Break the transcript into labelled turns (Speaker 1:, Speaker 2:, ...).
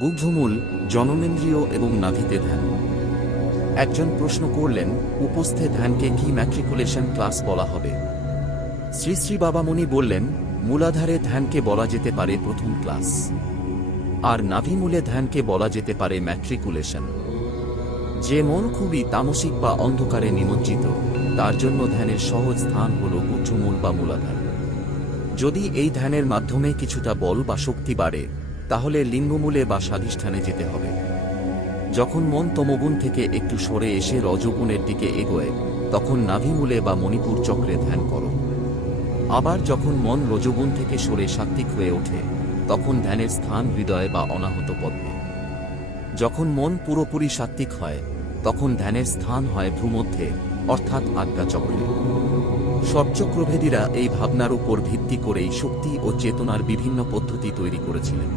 Speaker 1: গুহ্যমূল জননেন্দ্রিয় এবং নাভিতে ধ্যান। একজন প্রশ্ন করলেন, উপস্থে ধ্যানকে কি ম্যাট্রিকুলেশন ক্লাস বলা হবে? শ্রী শ্রী বাবামণি বললেন, মূলাধারে ধ্যানকে বলা যেতে পারে প্রথম ক্লাস আর নাভিমূলে ধ্যানকে বলা যেতে পারে ম্যাট্রিকুলেশন যে মন খুবই তামসিক বা অন্ধকারে নিমজ্জিত, তার জন্য ধ্যানের সহজ স্থান হল গুহ্যমূল বা মূলাধার। যদি এই ধ্যানের মাধ্যমে কিছুটা বল বা শক্তি বাড়ে তাহলে লিঙ্গমূলে বা স্বাধিষ্ঠানে যেতে হবে। যখন মন তমগুণ থেকে একটু সরে এসে রজগুণের দিকে এগোয়, তখন নাভিমূলে বা মণিপুর চক্রে ধ্যান করো। আবার যখন মন রজগুণ থেকে সরে সাত্ত্বিক হয়ে ওঠে, তখন ধ্যানের স্থান হৃদয় বা অনাহত পদ্মে যখন মন পুরোপুরি সাত্ত্বিক হয়, তখন ধ্যানের স্থান হয় ভ্রুমধ্যে অর্থাৎ আজ্ঞা চক্রে সবচক্রভেদীরা এই ভাবনার উপর ভিত্তি করেই শক্তি ও চেতনার বিভিন্ন পদ্ধতি তৈরি করেছিলেন।